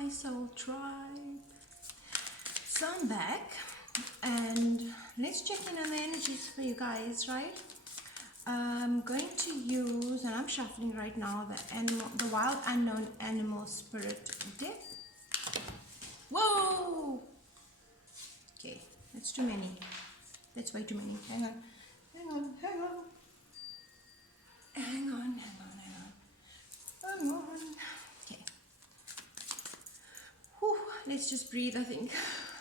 my soul tribe. So I'm back and let's check in on the energies for you guys, right? I'm going to use, and I'm shuffling right now, the Wild Unknown Animal Spirit deck. Whoa! Okay, that's too many. That's way too many. Hang on. Hang on. Hang on. Hang on. Hang on. Hang on. Hang on. Okay. Whew. Let's just breathe, I think.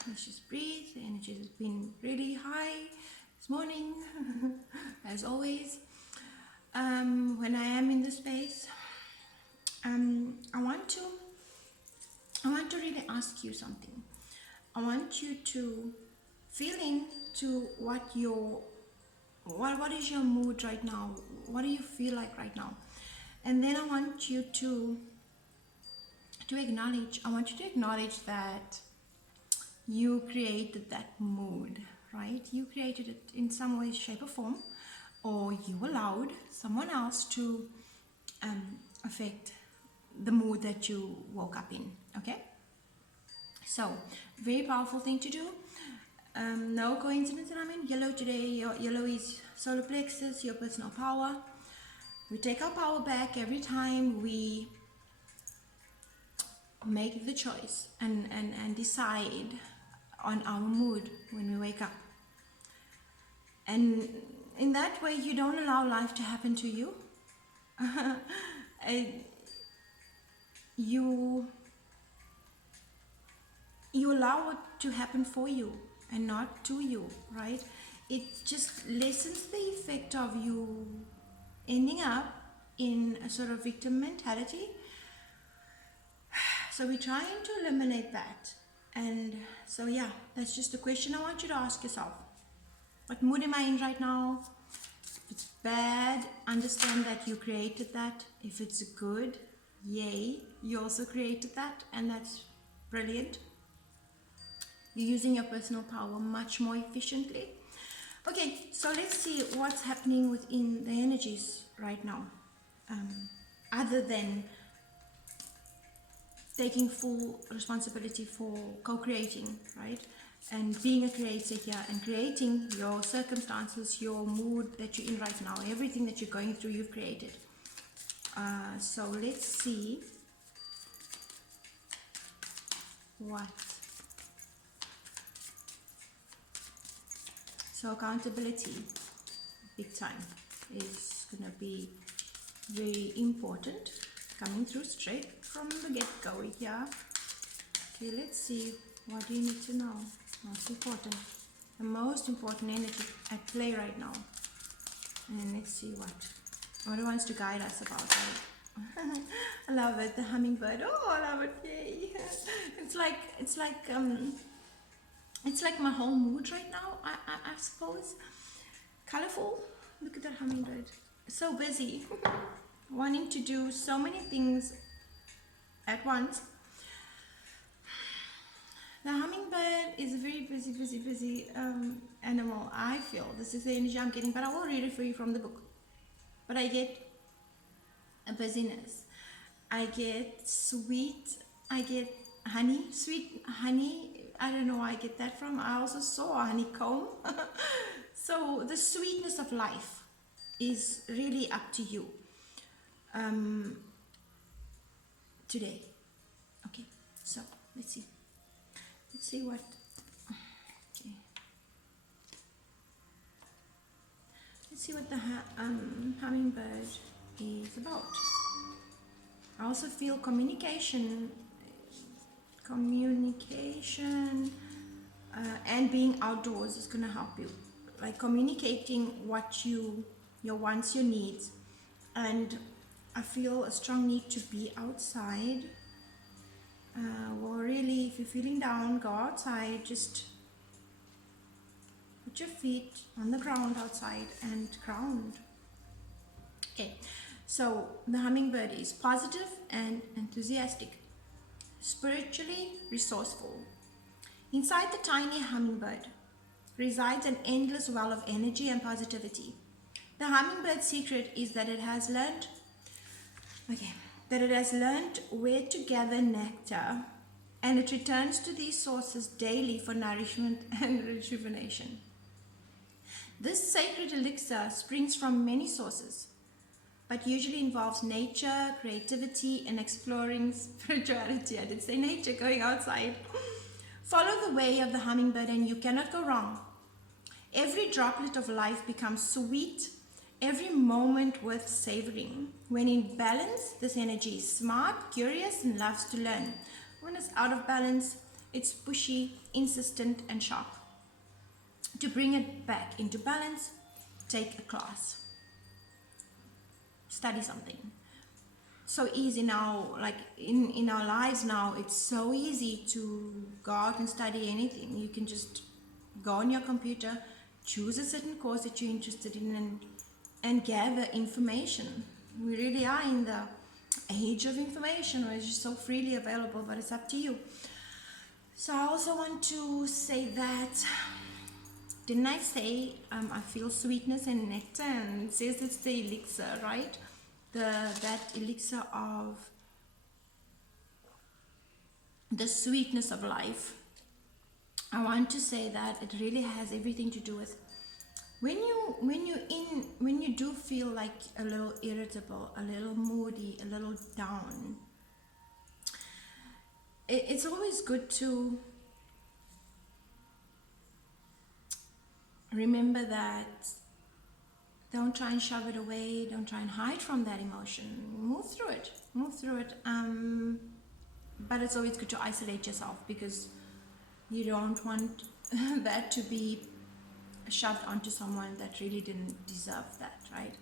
Let's just breathe. The energy has been really high this morning, as always. When I am in the space, I want to really ask you something. I want you to feel into what is your mood right now? What do you feel like right now? And then I want you to acknowledge. I want you to acknowledge that you created that mood, right? You created it in some way, shape, or form, or you allowed someone else to affect the mood that you woke up in. Okay, so very powerful thing to do. No coincidence that I'm in yellow today. Yellow is solar plexus, your personal power. We take our power back every time we make the choice and decide on our mood when we wake up. And in that way, you don't allow life to happen to you. You allow it to happen for you and not to you, right? It just lessens the effect of you ending up in a sort of victim mentality. So we're trying to eliminate that. And so yeah, that's just a question I want you to ask yourself. What mood am I in right now? If it's bad, understand that you created that. If it's good, yay, you also created that, and that's brilliant. You're using your personal power much more efficiently. Okay, so let's see what's happening within the energies right now. Other than taking full responsibility for co-creating, right? And being a creator here and creating your circumstances, your mood that you're in right now, everything that you're going through, you've created. So let's see what. So accountability, big time, is going to be very important, coming through straight from the get-go here. Okay, let's see, what do you need to know? Most important, the most important energy at play right now. And let's see what it wants to guide us about, right? I love it, the hummingbird. Oh, I love it, yay. It's like my whole mood right now, I suppose. Colorful. Look at that hummingbird. So busy. Wanting to do so many things at once. The hummingbird is a very busy animal, I feel. This is the energy I'm getting, but I will read it for you from the book. But I get a busyness. I get sweet. I get honey, sweet honey. I don't know where I get that from. I also saw a honeycomb. So the sweetness of life is really up to you today. Okay, so let's see. Let's see what. Okay. Let's see what the hummingbird is about. I also feel communication, and being outdoors is going to help you, like communicating what your wants, your needs. And I feel a strong need to be outside. Well, really, if you're feeling down, go outside, just put your feet on the ground outside and ground. Okay, so the hummingbird is positive and enthusiastic, spiritually resourceful. Inside the tiny hummingbird resides an endless well of energy and positivity. The hummingbird's secret is that it has learned where to gather nectar and it returns to these sources daily for nourishment and rejuvenation. This sacred elixir springs from many sources, but usually involves nature, creativity, and exploring spirituality. I did say nature, going outside. Follow the way of the hummingbird and you cannot go wrong. Every droplet of life becomes sweet, every moment worth savoring. When in balance, this energy is smart, curious, and loves to learn. When it's out of balance, it's pushy, insistent, and sharp. To bring it back into balance, take a class. Study something. So easy now, like in our lives now, it's so easy to go out and study anything. You can just go on your computer, choose a certain course that you're interested in, and gather information. We really are in the age of information where it's just so freely available, but it's up to you. So I also want to say that, didn't I say I feel sweetness and nectar, and it says it's the elixir, right? That elixir of the sweetness of life. I want to say that it really has everything to do with when you do feel like a little irritable, a little moody, a little down. It's always good to remember that. Don't try and shove it away. Don't try and hide from that emotion. Move through it. But it's always good to isolate yourself, because you don't want that to be shoved onto someone that really didn't deserve that, right?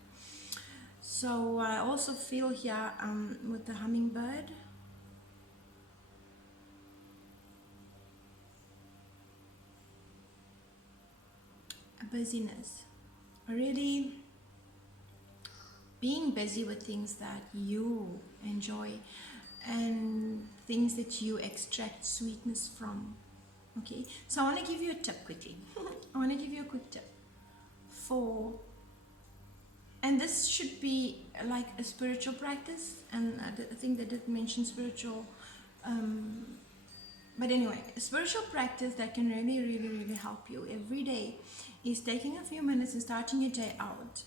So I also feel here with the hummingbird, a busyness. Really being busy with things that you enjoy and things that you extract sweetness from. Okay, so I want to give you a tip quickly. I want to give you a quick tip and this should be like a spiritual practice, and I think they did mention spiritual, but anyway, a spiritual practice that can really help you every day is taking a few minutes and starting your day out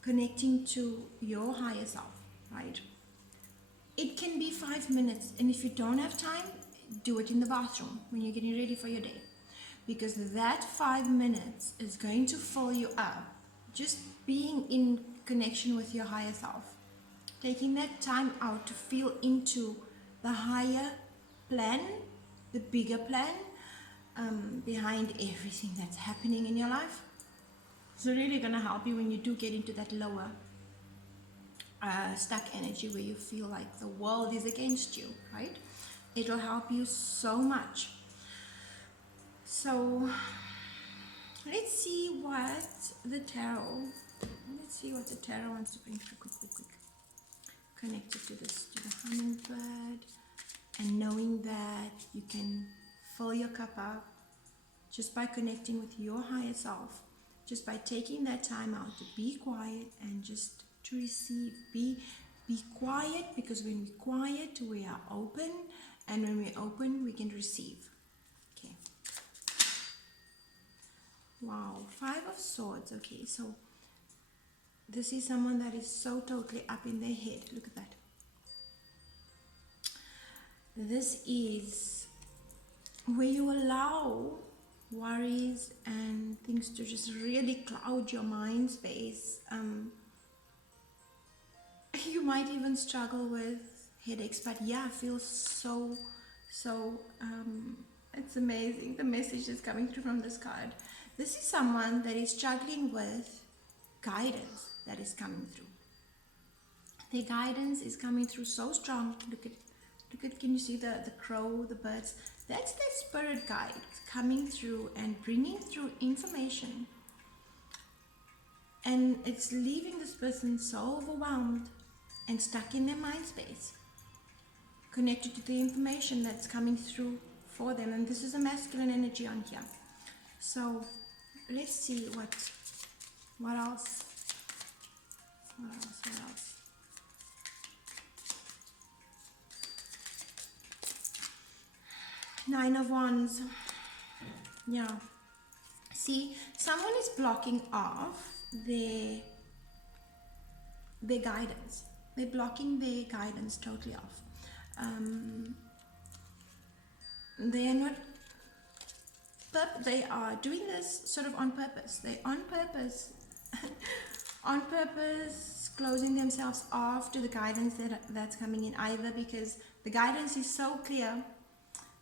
connecting to your higher self, right? It can be 5 minutes, and if you don't have time, do it in the bathroom when you're getting ready for your day, because that 5 minutes is going to fill you up. Just being in connection with your higher self, taking that time out to feel into the higher plan, the bigger plan behind everything that's happening in your life. It's really going to help you when you do get into that lower stuck energy where you feel like the world is against you, right? It'll help you so much. So let's see what the tarot wants to bring through. Quick. Connected to this, to the hummingbird, and knowing that you can fill your cup up just by connecting with your higher self, just by taking that time out to be quiet and just to receive. Be quiet, because when we're quiet, we are open, and when we're open, we can receive. Okay. Wow, 5 of Swords. Okay, so this is someone that is so totally up in their head. Look at that. This is where you allow worries and things to just really cloud your mind space. You might even struggle with headaches, but yeah, I feel so it's amazing the message that's coming through from this card. This is someone that is struggling with guidance that is coming through. Their guidance is coming through so strong. Look at, can you see the crow, the birds? That's their spirit guide coming through and bringing through information. And it's leaving this person so overwhelmed and stuck in their mind space, connected to the information that's coming through for them. And this is a masculine energy on here. So let's see what else. Nine of Wands. Yeah. See, someone is blocking off their guidance. They're blocking their guidance totally off. They're not. They are doing this sort of on purpose. They on purpose, on purpose, closing themselves off to the guidance that's coming in. Either because the guidance is so clear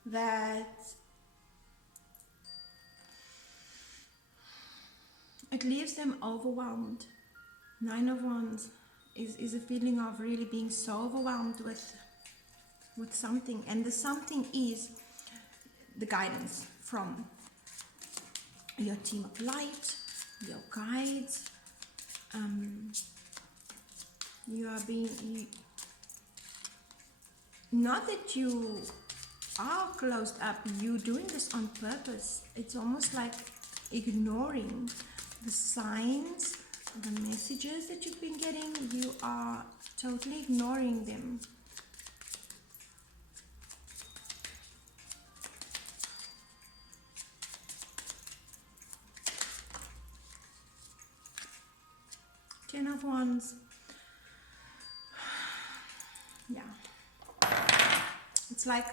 that it leaves them overwhelmed. Nine of Wands is a feeling of really being so overwhelmed with something, and the something is the guidance from your team of light, your guides. You are being, not that you are closed up, you doing this on purpose. It's almost like ignoring the signs, the messages that you've been getting. You are totally ignoring them. Ten of Wands. Yeah. It's like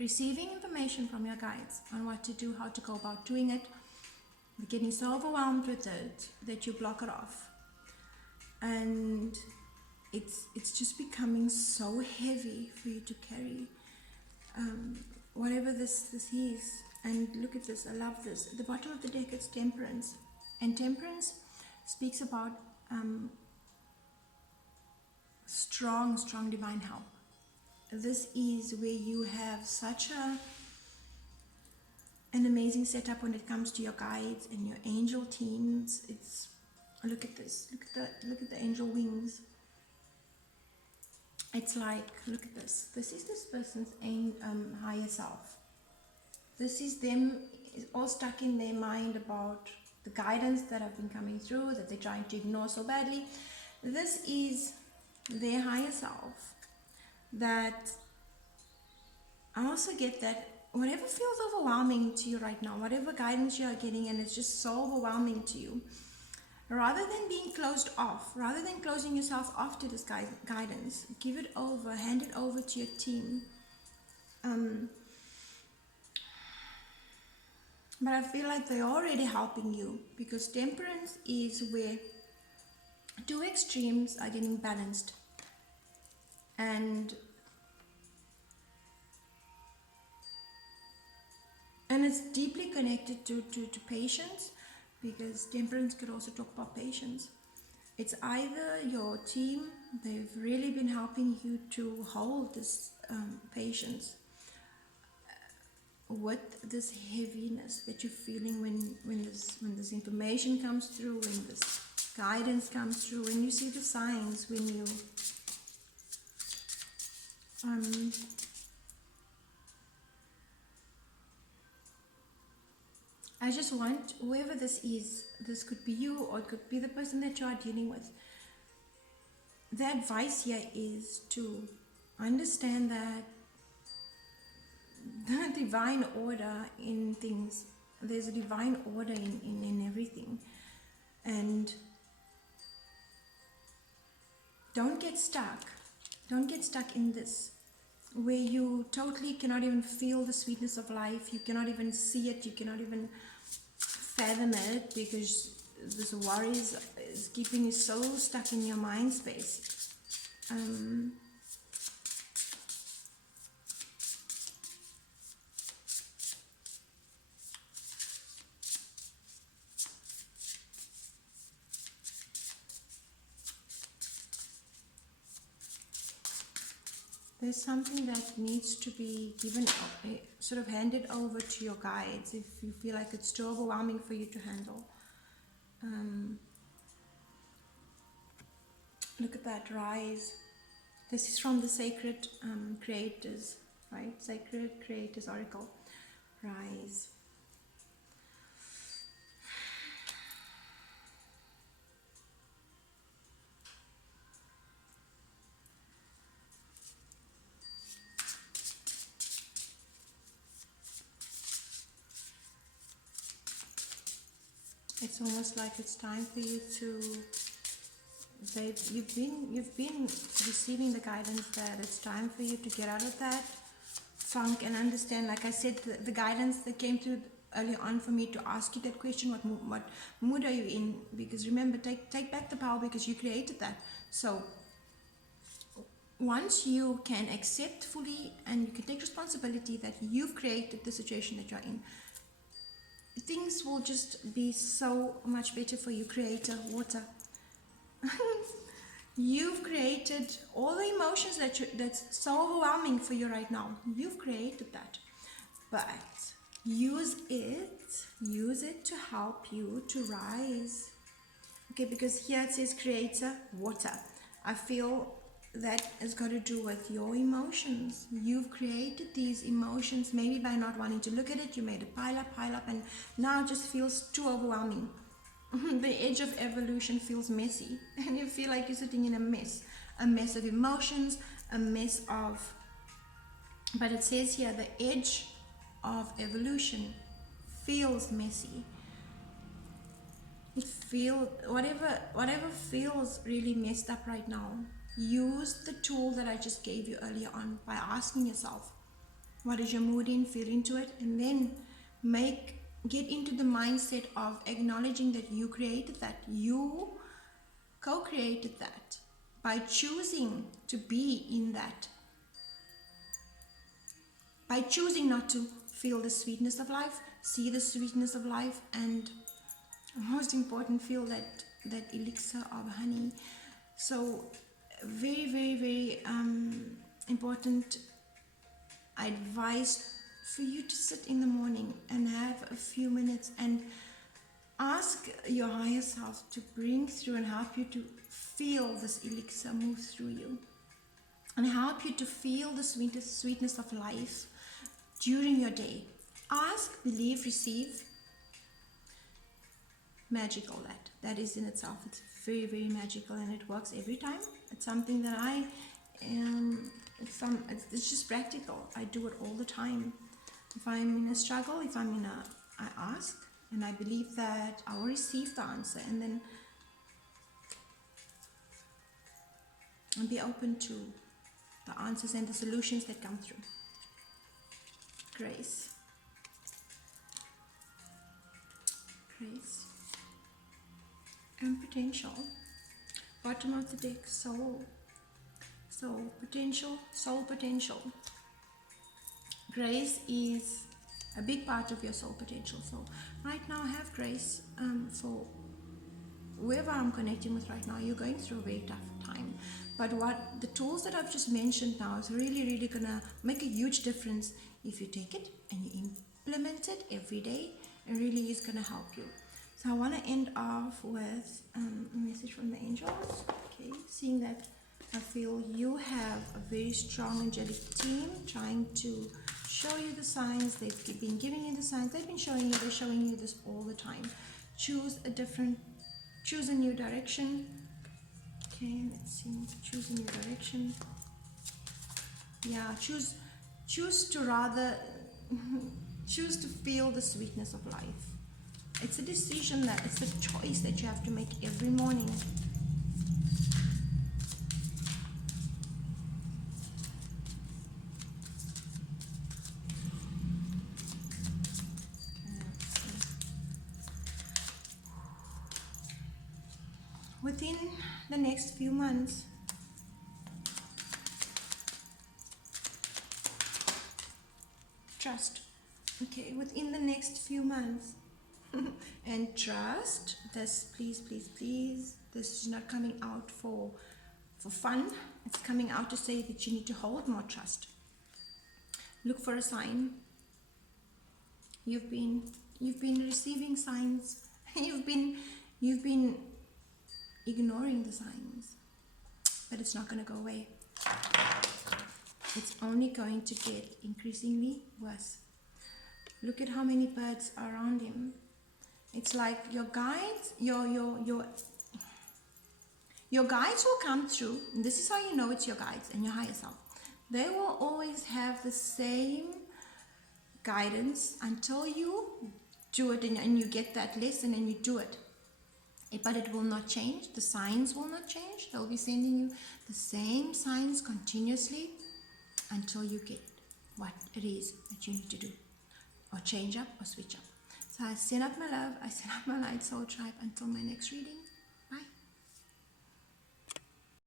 receiving information from your guides on what to do, how to go about doing it. You're getting so overwhelmed with it that you block it off. And it's just becoming so heavy for you to carry. Whatever this is. And look at this, I love this. At the bottom of the deck it's Temperance. And Temperance speaks about strong divine help. This is where you have such an amazing setup when it comes to your guides and your angel teams. It's, look at this, look at the angel wings. It's like, look at this. This is this person's higher self. This is them all stuck in their mind about the guidance that have been coming through that they're trying to ignore so badly. This is their higher self. That I also get that whatever feels overwhelming to you right now, whatever guidance you are getting and it's just so overwhelming to you, rather than being closed off, rather than closing yourself off to this guidance, give it over, hand it over to your team. But I feel like they're already helping you, because Temperance is where two extremes are getting balanced. And it's deeply connected to patience, because Temperance could also talk about patience. It's either your team, they've really been helping you to hold this patience with this heaviness that you're feeling when this information comes through, when this guidance comes through, when you see the signs, when you I just want, whoever this is, this could be you or it could be the person that you are dealing with. The advice here is to understand that the divine order in things, there's a divine order in everything. And don't get stuck. Don't get stuck in this, where you totally cannot even feel the sweetness of life. You cannot even see it. You cannot even fathom it, because this worry is keeping you so stuck in your mind space. There's something that needs to be given, sort of handed over to your guides if you feel like it's too overwhelming for you to handle. Look at that, rise. This is from the Sacred Creators, right? Sacred Creators Oracle. Rise. it's almost like it's time for you to, babe, you've been receiving the guidance that it's time for you to get out of that funk and understand. Like I said, the guidance that came through earlier on for me to ask you that question, what mood are you in? Because remember, take back the power, because you created that. So once you can accept fully and you can take responsibility that you've created the situation that you're in, things will just be so much better for you. Creator, water. You've created all the emotions that's so overwhelming for you right now. You've created that. But use it to help you to rise. Okay, because here it says creator, water. I feel that has got to do with your emotions. You've created these emotions, maybe by not wanting to look at it, you made it pile up, and now it just feels too overwhelming. The edge of evolution feels messy, and you feel like you're sitting in a mess of emotions, a mess of, but it says here, the edge of evolution feels messy. It feels, whatever feels really messed up right now, use the tool that I just gave you earlier on by asking yourself, what is your mood in? Feel into it, and then get into the mindset of acknowledging that you created that. You co-created that by choosing to be in that. By choosing not to feel the sweetness of life, see the sweetness of life, and most important, feel that elixir of honey. So very, very, very important advice for you to sit in the morning and have a few minutes and ask your higher self to bring through and help you to feel this elixir move through you and help you to feel the sweetness of life during your day. Ask, believe, receive. Magical, that is in itself. It's very, very magical, and it works every time. It's something that it's just practical. I do it all the time. If I'm in a struggle, I ask, and I believe that I will receive the answer, and then I'll be open to the answers and the solutions that come through. Grace. And potential. Bottom of the deck, soul. Soul potential. Grace is a big part of your soul potential. So right now, have grace for whoever I'm connecting with right now. You're going through a very tough time, but what the tools that I've just mentioned now is really, really gonna make a huge difference if you take it and you implement it every day. It really is gonna help you. So I want to end off with a message from the angels. Okay, seeing that I feel you have a very strong angelic team trying to show you the signs. They've been giving you the signs. They're showing you this all the time. Choose a new direction. Okay, let's see. Choose a new direction. Yeah, choose to feel the sweetness of life. It's a decision, it's a choice that you have to make every morning. Within the next few months, trust. Okay, within the next few months, and trust this, please, this is not coming out for fun. It's coming out to say that you need to hold more trust. Look for a sign. You've been receiving signs. you've been ignoring the signs, but it's not going to go away. It's only going to get increasingly worse. Look at how many birds are around him. It's like your guides, your guides will come through. And this is how you know it's your guides and your higher self. They will always have the same guidance until you do it and you get that lesson and you do it. But it will not change. The signs will not change. They'll be sending you the same signs continuously until you get what it is that you need to do, or change up or switch up. So I send up my love, I send up my light soul tribe until my next reading.